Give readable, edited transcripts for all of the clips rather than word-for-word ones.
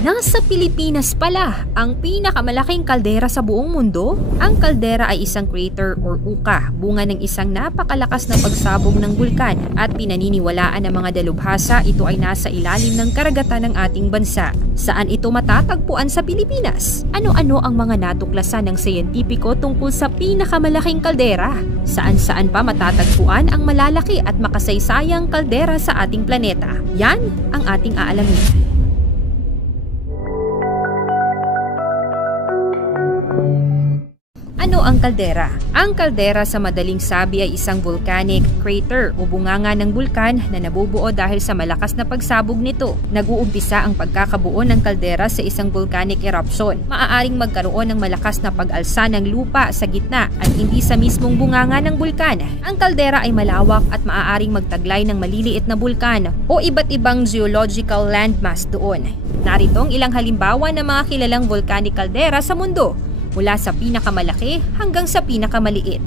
Nasa Pilipinas pala ang pinakamalaking kaldera sa buong mundo. Ang kaldera ay isang crater or uka, bunga ng isang napakalakas na pagsabog ng bulkan at pinaniniwalaan ng mga dalubhasa ito ay nasa ilalim ng karagatan ng ating bansa. Saan ito matatagpuan sa Pilipinas? Ano-ano ang mga natuklasan ng siyentipiko tungkol sa pinakamalaking kaldera? Saan-saan pa matatagpuan ang malalaki at makasaysayang kaldera sa ating planeta? Yan ang ating aalamin. Ano ang kaldera? Ang kaldera sa madaling sabi ay isang volcanic crater o bunganga ng bulkan na nabubuo dahil sa malakas na pagsabog nito. Nag-uumpisa ang pagkakabuo ng kaldera sa isang volcanic eruption. Maaaring magkaroon ng malakas na pag-alsa ng lupa sa gitna at hindi sa mismong bunganga ng bulkan. Ang kaldera ay malawak at maaaring magtaglay ng maliliit na bulkan o iba't ibang geological landmass doon. Naritong ilang halimbawa ng mga kilalang volcanic caldera sa mundo, mula sa pinakamalaki hanggang sa pinakamaliit.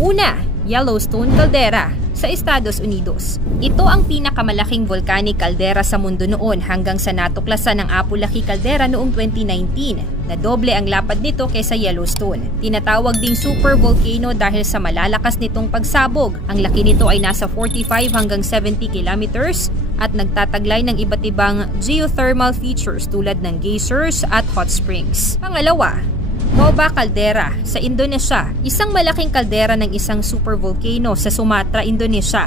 Una, Yellowstone Caldera sa Estados Unidos. Ito ang pinakamalaking volcanic caldera sa mundo noon hanggang sa natuklasan ng Apalaki Caldera noong 2019 na doble ang lapad nito kaysa Yellowstone. Tinatawag ding supervolcano dahil sa malalakas nitong pagsabog. Ang laki nito ay nasa 45 hanggang 70 kilometers at nagtataglay ng iba't ibang geothermal features tulad ng geysers at hot springs. Pangalawa, Toba Caldera sa Indonesia, isang malaking kaldera ng isang supervolcano sa Sumatra, Indonesia.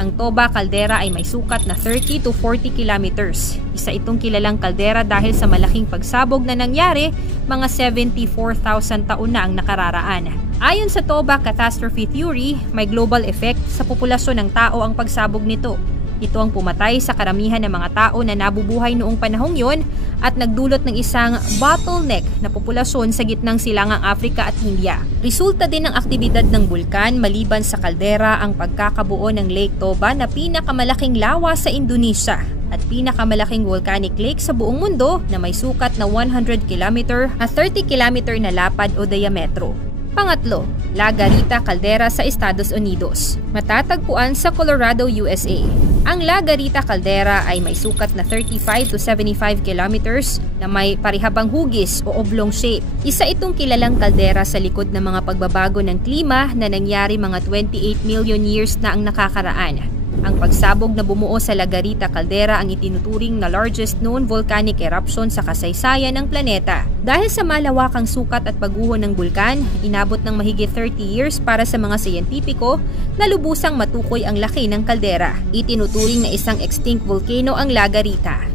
Ang Toba Caldera ay may sukat na 30 to 40 kilometers. Isa itong kilalang kaldera dahil sa malaking pagsabog na nangyari mga 74,000 taon na ang nakararaan. Ayon sa Toba Catastrophe Theory, may global effect sa populasyon ng tao ang pagsabog nito. Ito ang pumatay sa karamihan ng mga tao na nabubuhay noong panahong yon at nagdulot ng isang bottleneck na populasyon sa gitnang silangang Africa at India. Resulta din ng aktibidad ng bulkan maliban sa kaldera ang pagkakabuo ng Lake Toba na pinakamalaking lawa sa Indonesia at pinakamalaking volcanic lake sa buong mundo na may sukat na 100 km at 30 km na lapad o diametro. Pangatlo, La Garita Caldera sa Estados Unidos. Matatagpuan sa Colorado, USA. Ang La Garita Caldera ay may sukat na 35 to 75 kilometers na may parihabang hugis o oblong shape. Isa itong kilalang kaldera sa likod ng mga pagbabago ng klima na nangyari mga 28 million years na ang nakakaraan. Ang pagsabog na bumuo sa La Garita Caldera ang itinuturing na largest known volcanic eruption sa kasaysayan ng planeta. Dahil sa malawakang sukat at pagguho ng bulkan, inabot ng mahigit 30 years para sa mga siyentipiko na lubusang matukoy ang laki ng kaldera. Itinuturing na isang extinct volcano ang La Garita.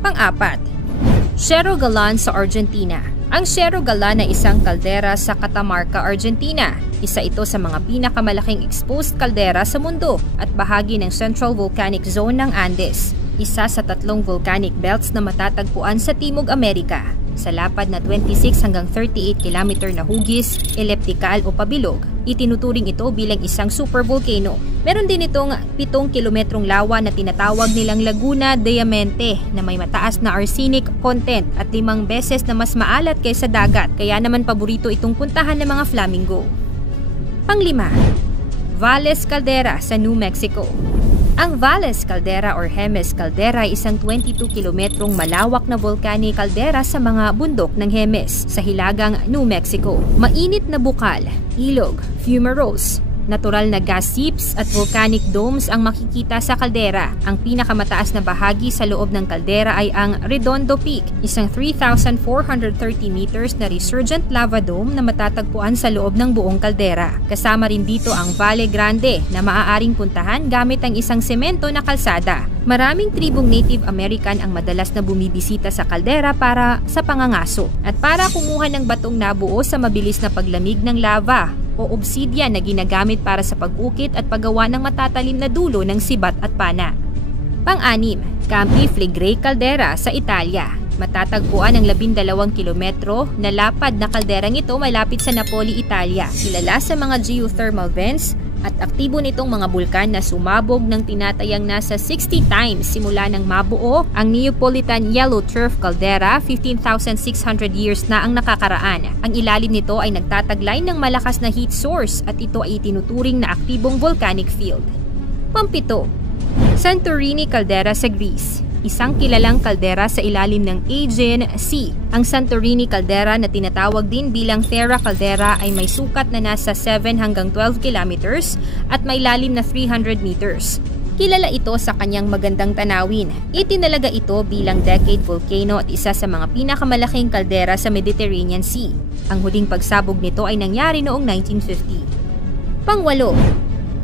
Pang-apat, Cerro Galán sa Argentina. Ang Cerro Galán ay isang kaldera sa Catamarca, Argentina. Isa ito sa mga pinakamalaking exposed kaldera sa mundo at bahagi ng Central Volcanic Zone ng Andes. Isa sa 3 volcanic belts na matatagpuan sa Timog Amerika. Sa lapad na 26 hanggang 38 km na hugis, elliptical o pabilog, itinuturing ito bilang isang supervolcano. Meron din itong 7 kilometrong lawa na tinatawag nilang Laguna Diamante na may mataas na arsenic content at 5 beses na mas maalat kaysa dagat, kaya naman paborito itong puntahan ng mga flamingo. Panglima, Valles Caldera sa New Mexico. Ang Valles Caldera or Jemez Caldera ay isang 22 kilometrong malawak na volcanic caldera sa mga bundok ng Jemez sa hilagang New Mexico. Mainit na bukal, ilog, fumaroles, natural na gas seeps at volcanic domes ang makikita sa kaldera. Ang pinakamataas na bahagi sa loob ng kaldera ay ang Redondo Peak, isang 3,430 meters na resurgent lava dome na matatagpuan sa loob ng buong kaldera. Kasama rin dito ang Valle Grande na maaaring puntahan gamit ang isang semento na kalsada. Maraming tribong Native American ang madalas na bumibisita sa kaldera para sa pangangaso at para kumuha ng batong nabuo sa mabilis na paglamig ng lava o obsidian na ginagamit para sa pag-ukit at paggawa ng matatalim na dulo ng sibat at pana. Pang-anim, Campi Flegrei Caldera sa Italia. Matatagpuan ang 12 kilometro na lapad na kalderang ito malapit sa Napoli, Italia. Kilala sa mga geothermal vents at aktibo nitong mga bulkan na sumabog ng tinatayang nasa 60 times simula nang mabuo ang Neapolitan Yellow Turf Caldera. 15,600 years na ang nakakaraan. Ang ilalim nito ay nagtataglay ng malakas na heat source at ito ay tinuturing na aktibong volcanic field. Pampito, Santorini Caldera sa Greece, isang kilalang kaldera sa ilalim ng Aegean Sea. Ang Santorini Caldera na tinatawag din bilang Thera Caldera ay may sukat na nasa 7 hanggang 12 kilometers at may lalim na 300 meters. Kilala ito sa kanyang magandang tanawin. Itinalaga ito bilang decade volcano at isa sa mga pinakamalaking kaldera sa Mediterranean Sea. Ang huling pagsabog nito ay nangyari noong 1950. Pangwalo,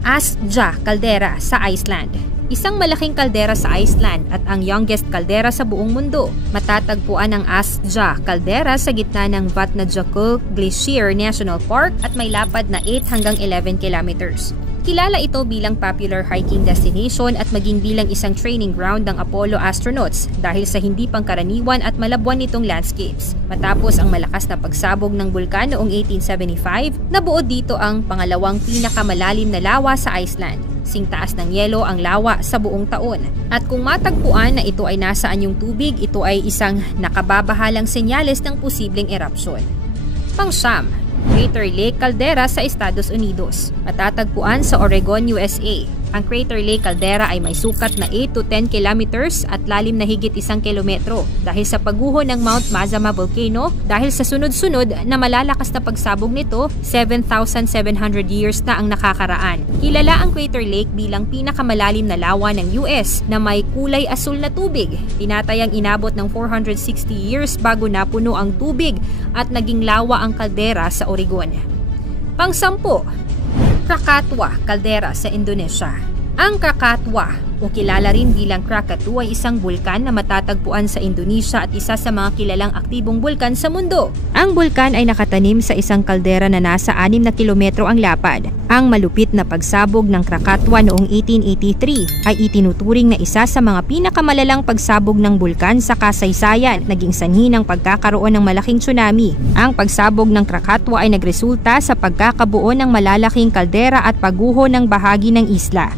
Askja Caldera sa Iceland. Isang malaking kaldera sa Iceland at ang youngest kaldera sa buong mundo. Matatagpuan ang Askja Caldera sa gitna ng Vatnajökull Glacier National Park at may lapad na 8 hanggang 11 kilometers. Kilala ito bilang popular hiking destination at maging bilang isang training ground ng Apollo astronauts dahil sa hindi pangkaraniwan at malabwan nitong landscapes. Matapos ang malakas na pagsabog ng bulkan noong 1875, nabuo dito ang pangalawang pinakamalalim na lawa sa Iceland. Singtaas ng yelo ang lawa sa buong taon. At kung matagpuan na ito ay nasaan yung tubig, ito ay isang nakababahalang senyales ng posibleng erupsyon. Pang-siyam, Crater Lake Caldera sa Estados Unidos. Matatagpuan sa Oregon, USA. Ang Crater Lake Caldera ay may sukat na 8 to 10 kilometers at lalim na higit 1 kilometro dahil sa pagguho ng Mount Mazama Volcano dahil sa sunod-sunod na malalakas na pagsabog nito, 7,700 years na ang nakakaraan. Kilala ang Crater Lake bilang pinakamalalim na lawa ng US na may kulay asul na tubig. Tinatayang inabot ng 460 years bago napuno ang tubig at naging lawa ang kaldera sa Oregon. Pang-sampu, Krakatau Caldera sa Indonesia. Ang Krakatau o kilala rin bilang Krakatau ay isang bulkan na matatagpuan sa Indonesia at isa sa mga kilalang aktibong bulkan sa mundo. Ang bulkan ay nakatanim sa isang kaldera na nasa 6 na kilometro ang lapad. Ang malupit na pagsabog ng Krakatau noong 1883 ay itinuturing na isa sa mga pinakamalalang pagsabog ng bulkan sa kasaysayan, naging sanhi ng pagkakaroon ng malaking tsunami. Ang pagsabog ng Krakatau ay nagresulta sa pagkakabuo ng malalaking kaldera at pagguho ng bahagi ng isla.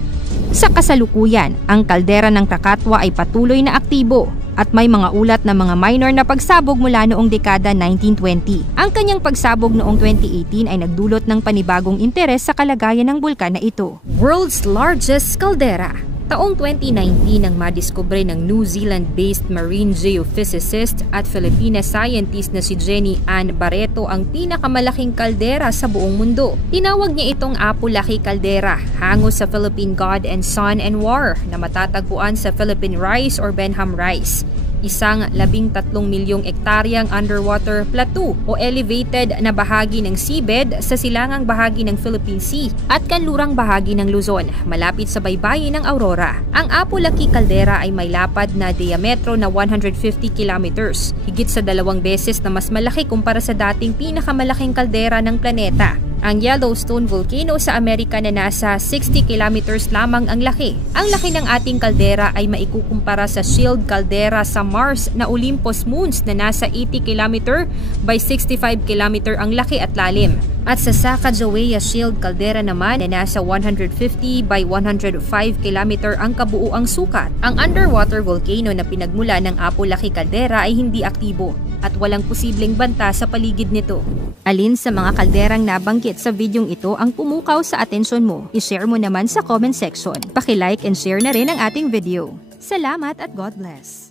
Sa kasalukuyan, ang kaldera ng Krakatau ay patuloy na aktibo at may mga ulat na mga minor na pagsabog mula noong dekada 1920. Ang kanyang pagsabog noong 2018 ay nagdulot ng panibagong interes sa kalagayan ng bulkan na ito. World's largest caldera. Taong 2019 nang madiskubre ng New Zealand-based marine geophysicist at Filipina scientist na si Jenny Ann Barreto ang pinakamalaking kaldera sa buong mundo. Tinawag niya itong Apo-Laki Caldera, hango sa Philippine God and Sun and War na matatagpuan sa Philippine Rise or Benham Rise. Isang 13 milyong ektaryang underwater plateau o elevated na bahagi ng seabed sa silangang bahagi ng Philippine Sea at kanlurang bahagi ng Luzon, malapit sa baybayin ng Aurora. Ang Apo-Laki Caldera ay may lapad na diametro na 150 kilometers, higit sa 2 beses na mas malaki kumpara sa dating pinakamalaking kaldera ng planeta. Ang Yellowstone Volcano sa Amerika na nasa 60 kilometers lamang ang laki. Ang laki ng ating kaldera ay maikukumpara sa Shield Caldera sa Mars na Olympus Moons na nasa 80 km by 65 km ang laki at lalim. At sa Sacagawea Shield Caldera naman na nasa 150 by 105 km ang kabuuang sukat. Ang underwater volcano na pinagmula ng Apo-Laki Caldera ay hindi aktibo at walang posibleng banta sa paligid nito. Alin sa mga kalderang nabanggit sa videong ito ang pumukaw sa atensyon mo? I-share mo naman sa comment section. Paki-like and share na rin ang ating video. Salamat at God bless!